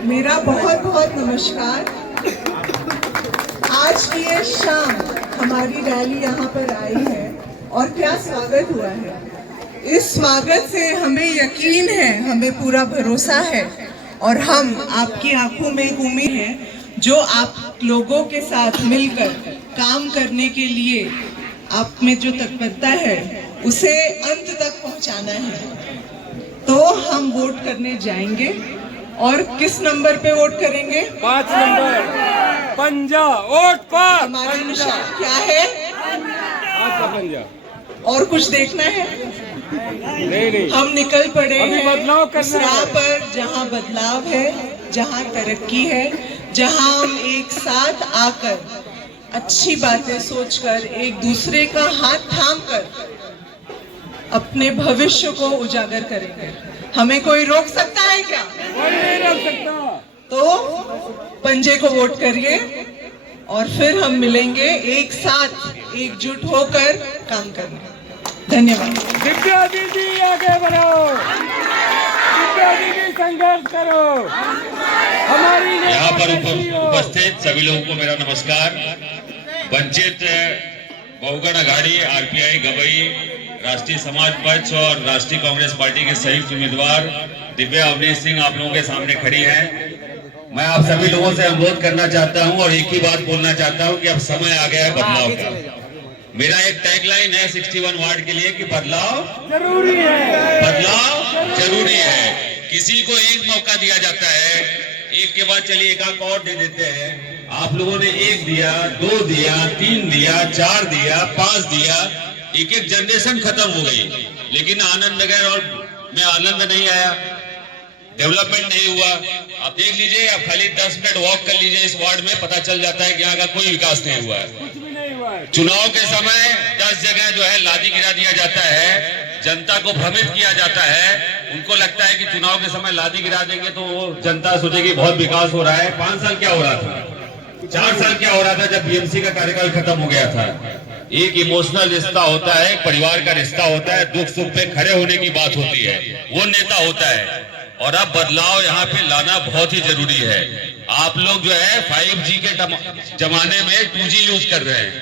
मेरा बहुत बहुत नमस्कार। आज की ये शाम हमारी रैली यहाँ पर आई है और क्या स्वागत हुआ है। इस स्वागत से हमें यकीन है, हमें पूरा भरोसा है और हम आपकी आंखों में एक उम्मीद है जो आप लोगों के साथ मिलकर काम करने के लिए आप में जो तत्परता है उसे अंत तक पहुंचाना है। तो हम वोट करने जाएंगे और किस नंबर पे वोट करेंगे? 5 नंबर पंजा वोट पर। हमारी निशान क्या है? पंजा। और कुछ देखना है? नहीं। हम निकल पड़े अभी हैं बदलाव करना उस राह है। पर जहाँ बदलाव है, जहाँ तरक्की है, जहाँ हम एक साथ आकर अच्छी बातें सोचकर एक दूसरे का हाथ थामकर अपने भविष्य को उजागर करेंगे। हमें कोई रोक सकता है क्या? कोई नहीं रोक सकता। तो पंजे को वोट करिए और फिर हम मिलेंगे एक साथ एकजुट होकर काम करने। धन्यवाद। दिव्या दीदी आगे बढ़ो, दिव्या दीदी संघर्ष करो। हमारी यहाँ पर उपस्थित सभी लोगों को मेरा नमस्कार। वंचित बहुगण अघाड़ी, आरपीआई गवई, राष्ट्रीय समाज पक्ष और राष्ट्रीय कांग्रेस पार्टी के संयुक्त उम्मीदवार दिव्या अवनीश सिंह आप लोगों के सामने खड़ी हैं। मैं आप सभी लोगों से अनुरोध करना चाहता हूं और एक ही बात बोलना चाहता हूं कि अब समय आ गया है बदलाव का। मेरा एक टैगलाइन है 61 वार्ड के लिए कि बदलाव जरूरी है, बदलाव जरूरी है। किसी को एक मौका दिया जाता है, एक के बाद चलिए एक और दे देते हैं। आप लोगों ने 1 दिया, 2 दिया, 3 दिया, 4 दिया, 5 दिया, एक जनरेशन खत्म हो गई, लेकिन आनंद नगर और में आनंद नहीं आया, डेवलपमेंट नहीं हुआ। आप देख लीजिए, आप खाली 10 मिनट वॉक कर लीजिए इस वार्ड में, पता चल जाता है कि यहाँ का कोई विकास नहीं हुआ है। चुनाव के समय 10 जगह जो है लादी गिरा दिया जाता है, जनता को भ्रमित किया जाता है। उनको लगता है कि चुनाव के समय लादी गिरा देंगे तो वो जनता सोचेगी बहुत विकास हो रहा है। 5 साल क्या हो रहा था, 4 साल क्या हो रहा था जब बीएमसी का कार्यकाल खत्म हो गया था। एक इमोशनल रिश्ता होता है, परिवार का रिश्ता होता है, दुख सुख पे खड़े होने की बात होती है, वो नेता होता है। और अब बदलाव यहाँ पे लाना बहुत ही जरूरी है। आप लोग जो है 5G के जमाने में 2G यूज कर रहे हैं,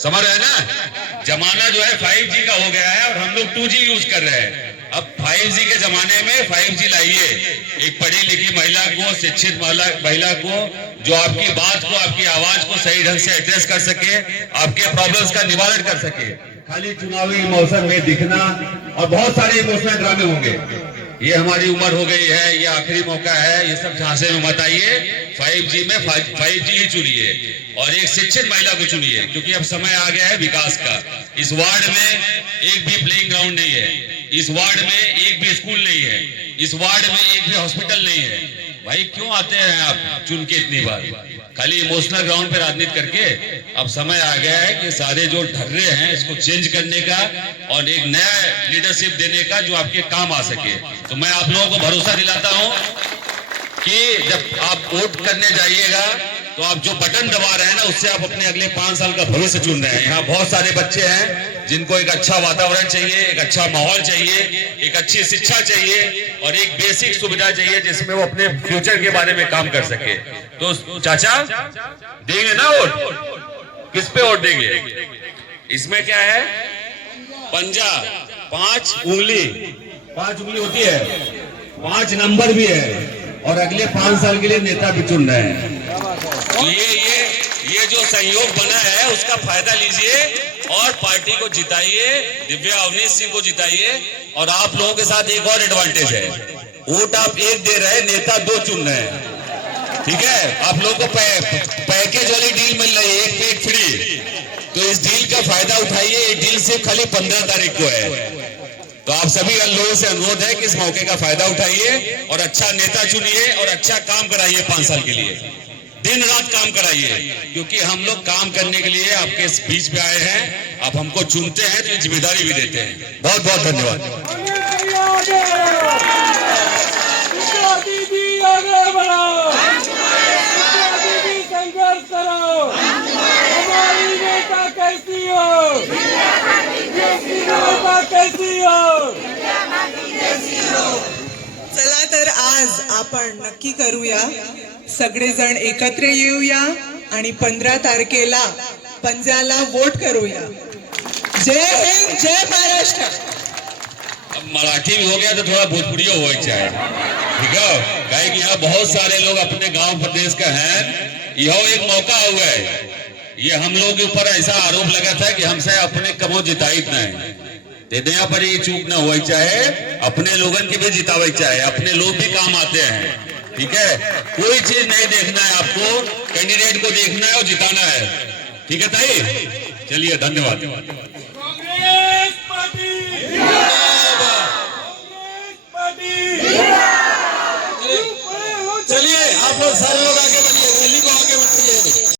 समझ रहे हैं ना। जमाना जो है 5G का हो गया है और हम लोग 2G यूज कर रहे हैं। अब 5G के जमाने में 5G लाइए, एक पढ़ी लिखी महिला को, शिक्षित महिला को, जो आपकी बात को, आपकी आवाज को सही ढंग से एड्रेस कर सके, आपके प्रॉब्लम्स का निवारण कर सके। खाली चुनावी मौसम में दिखना और बहुत सारे इमोशनल ड्रामे होंगे। ये हमारी उम्र हो गई है, ये आखिरी मौका है, ये सब झांसे में मत आइए। 5G में 5G ही चुनिए और एक शिक्षित महिला को चुनिए, क्योंकि अब समय आ गया है विकास का। इस वार्ड में एक भी प्लेइंग ग्राउंड नहीं है, इस वार्ड में एक भी स्कूल नहीं है, इस वार्ड में एक भी हॉस्पिटल नहीं है। भाई क्यों आते हैं आप चुन के इतनी बार, खाली इमोशनल ग्राउंड पे राजनीति करके? अब समय आ गया है कि सारे जो ढर्रे हैं इसको चेंज करने का और एक नया लीडरशिप देने का जो आपके काम आ सके। तो मैं आप लोगों को भरोसा दिलाता हूं कि जब आप वोट करने जाइएगा तो आप जो बटन दबा रहे हैं ना, उससे आप अपने अगले 5 साल का भविष्य चुन रहे हैं। यहाँ बहुत सारे बच्चे हैं जिनको एक अच्छा वातावरण चाहिए, एक अच्छा माहौल चाहिए, एक अच्छी शिक्षा चाहिए और एक बेसिक सुविधा चाहिए जिसमें वो अपने फ्यूचर के बारे में काम कर सके। तो चाचा देंगे ना वोट? किस पे वोट देंगे? इसमें क्या है, पंजा 5 उंगली, 5 उंगली होती है, 5 नंबर भी है और अगले 5 साल के लिए नेता भी चुन रहे हैं। तो ये जो सहयोग बना है उसका फायदा लीजिए और पार्टी को जिताइए, दिव्या अवनीश सिंह को जिताइए। और आप लोगों के साथ एक और एडवांटेज है, वोट आप 1 दे रहे हैं, नेता 2 चुन रहे हैं, ठीक है। आप लोगों को पैकेज वाली डील मिल रही है, 1 पे 1 फ्री। तो इस डील का फायदा उठाइए। ये डील सिर्फ खाली 15 तारीख को है। तो आप सभी लोगों से अनुरोध है कि इस मौके का फायदा उठाइए और अच्छा नेता चुनिए और अच्छा काम कराइए। 5 साल के लिए दिन रात काम कराइए, क्योंकि हम लोग काम करने के लिए आपके इस बीच में आए हैं। आप हमको चुनते हैं तो जिम्मेदारी भी देते हैं। बहुत बहुत धन्यवाद। चला तर आज आपण नक्की करूया, सगळेजण एकत्र येऊया आणि 15 तारखेला पंजाला वोट करूया. जय हिंद, जय महाराष्ट्र. अब मराठी भी हो गया तो थोड़ा भोजपुरी हो चाहिए, ठीक है? कहे कि यहाँ बहुत सारे लोग अपने गांव प्रदेश का हैं. यह एक मौका हुआ है. ये हम लोग के ऊपर ऐसा आरोप लगा था कि हमसे अपने कमो जिताई नहीं, तो यहाँ पर ये चूक ना हुई चाहे, अपने लोगन के भी जितावे चाहे, अपने लोग भी काम आते हैं, ठीक है? कोई चीज नहीं देखना है आपको, कैंडिडेट को देखना है और जिताना है, ठीक है ताई? चलिए, धन्यवाद. कांग्रेस पार्टी, चलिए, आप लोग सारे लोग आगे बढ़िए.